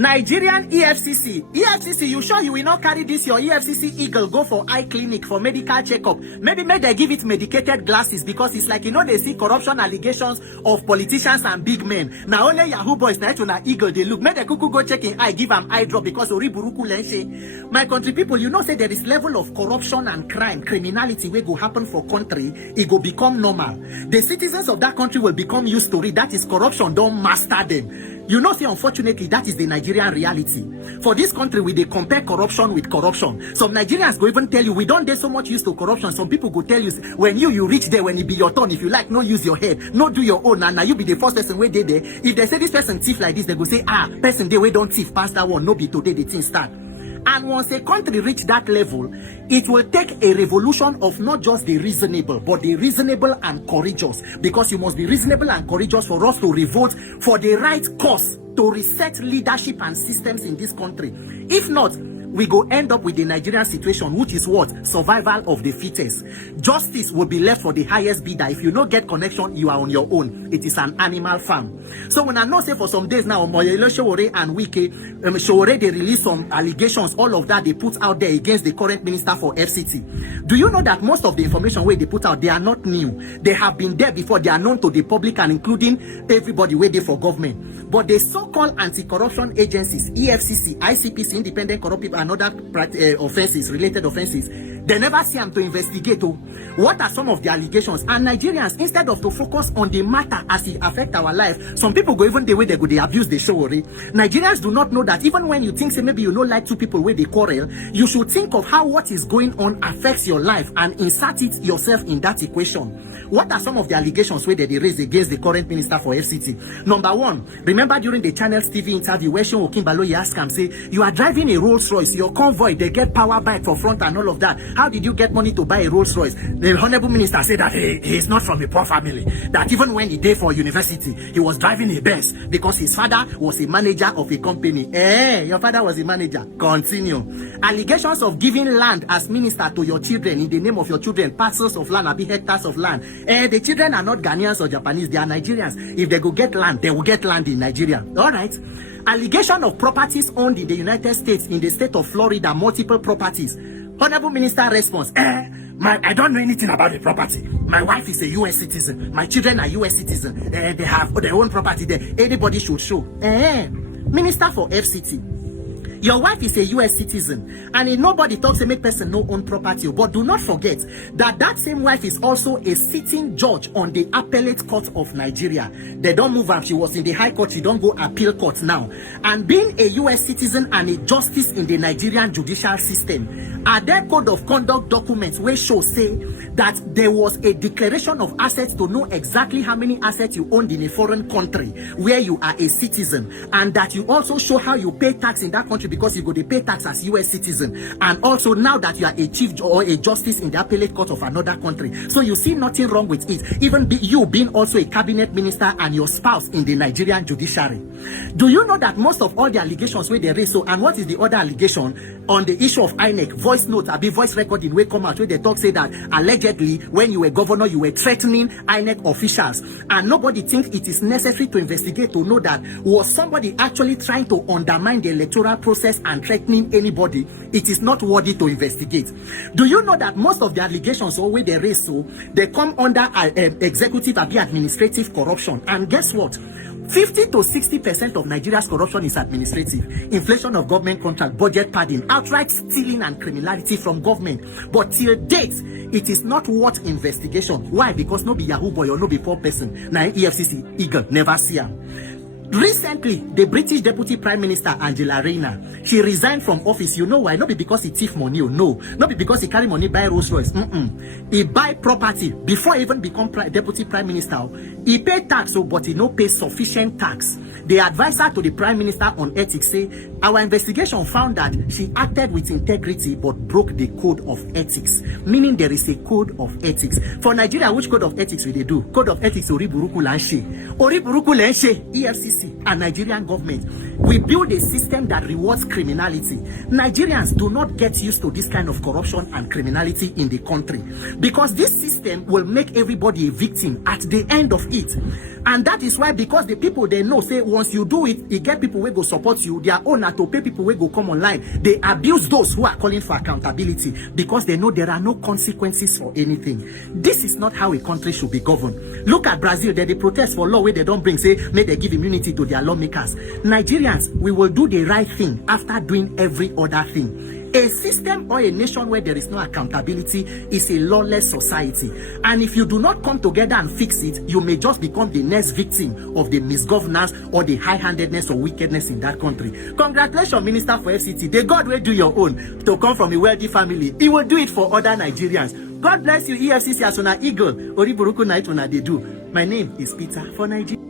Nigerian EFCC, you sure you will not carry this your EFCC eagle go for eye clinic for medical checkup? Maybe they give it medicated glasses, because it's like, they see corruption allegations of politicians and big men. Now only Yahoo boys na to eagle they look. Make the cuckoo go check in eye, give them eye drop because oriburuku lenshe. My country people, say there is level of corruption and crime, criminality will go happen for country, it go become normal. The citizens of that country will become used to it. That is corruption, don't master them. Say unfortunately that is the Nigerian reality. For this country, they compare corruption with corruption. Some Nigerians go even tell you we don't get so much used to corruption. Some people go tell you when you reach there, when it be your turn, if you like, no use your head, no do your own, and now you be the first person where they there. If they say this person thief like this, they go say, person they way don't thief past that one, no be today the thing start. And once a country reach that level, it will take a revolution of not just the reasonable, but the reasonable and courageous. Because you must be reasonable and courageous for us to revolt for the right cause, to reset leadership and systems in this country. If not, we go end up with the Nigerian situation, which is what? Survival of the fittest. Justice will be left for the highest bidder. If you don't get connection, you are on your own. It is an animal farm. So when I know say for some days now, Moyele Sowore and Wike, Sowore, they release some allegations, all of that they put out there against the current minister for FCT. Do you know that most of the information where they put out, they are not new. They have been there before. They are known to the public and including everybody where they for government. But the so-called anti-corruption agencies, EFCC, ICPC, Independent Corrupt People, and other offenses, related offenses, they never see them to investigate. What are some of the allegations? And Nigerians, instead of to focus on the matter as it affect our life, some people go even the way they go, they abuse the show. Nigerians do not know that even when you think, say maybe you like two people where they quarrel, you should think of how what is going on affects your life and insert it yourself in that equation. What are some of the allegations where they raise against the current minister for FCT? Number one, remember during the Channels TV interview where Seun Okinbaloye asked him, say, you are driving a Rolls Royce, your convoy, they get power bike for front and all of that. How did you get money to buy a Rolls Royce? The Honorable Minister said that he is not from a poor family. That even when he did for university, he was driving a Benz because his father was a manager of a company. Your father was a manager. Continue. Allegations of giving land as minister to your children in the name of your children, parcels of land, abi hectares of land. The children are not Ghanaians or Japanese, they are Nigerians. If they go get land, they will get land in Nigeria. All right. Allegation of properties owned in the United States, in the state of Florida, multiple properties. Honorable Minister response, I don't know anything about the property. My wife is a U.S. citizen. My children are U.S. citizens. They have their own property there. Anybody should show. Minister for FCT. Your wife is a U.S. citizen, and nobody talks to make person no own property. But do not forget that that same wife is also a sitting judge on the appellate court of Nigeria. They don't move her. She was in the high court. She don't go appeal court now. And being a U.S. citizen and a justice in the Nigerian judicial system, are there code of conduct documents where show say that there was a declaration of assets to know exactly how many assets you owned in a foreign country where you are a citizen, and that you also show how you pay tax in that country because you go to pay tax as U.S. citizen, and also now that you are a chief or a justice in the appellate court of another country. So you see nothing wrong with it. Even you being also a cabinet minister and your spouse in the Nigerian judiciary. Do you know that most of all the allegations where they raise, so, and what is the other allegation on the issue of INEC, voice notes, voice recording where come out where they talk say that allegedly when you were governor you were threatening INEC officials, and nobody thinks it is necessary to investigate to know that was somebody actually trying to undermine the electoral process and threatening anybody. It is not worthy to investigate. Do you know that most of the allegations or where they raise, so they come under executive and administrative corruption? And guess what? 50 to 60% of Nigeria's corruption is administrative. Inflation of government contract, budget padding, outright stealing and criminality from government. But till date, it is not worth investigation. Why? Because no be Yahoo boy or no be poor person. Now EFCC, eagle, never see him. Recently, the British Deputy Prime Minister Angela Rayner, she resigned from office. You know why? Not be because he thief money, no. Not be because he carry money buy Rolls Royce. He buy property before he even become Deputy Prime Minister. He pay tax, but he no pay sufficient tax. The advisor to the Prime Minister on ethics say, our investigation found that she acted with integrity but broke the code of ethics. Meaning there is a code of ethics. For Nigeria, which code of ethics will they do? Code of ethics, Oriburuku Lenshe. Oriburuku Lenshe, EFCC. EFCC and Nigerian government, we build a system that rewards criminality. Nigerians do not get used to this kind of corruption and criminality in the country, because this system will make everybody a victim at the end of it. And that is why, because the people they know say once you do it, you get people will go support you, their owner to pay people will go come online. They abuse those who are calling for accountability because they know there are no consequences for anything. This is not how a country should be governed. Look at Brazil, they protest for law where they don't bring, say, may they give immunity to their lawmakers. Nigerians, we will do the right thing after doing every other thing. A system or a nation where there is no accountability is a lawless society. And if you do not come together and fix it, you may just become the next victim of the misgovernance or the high-handedness or wickedness in that country. Congratulations, Minister for FCT. The God will do your own to come from a wealthy family. He will do it for other Nigerians. God bless you, EFCC as una eagle. Oriburuku night una they do. My name is Peter for Nigeria.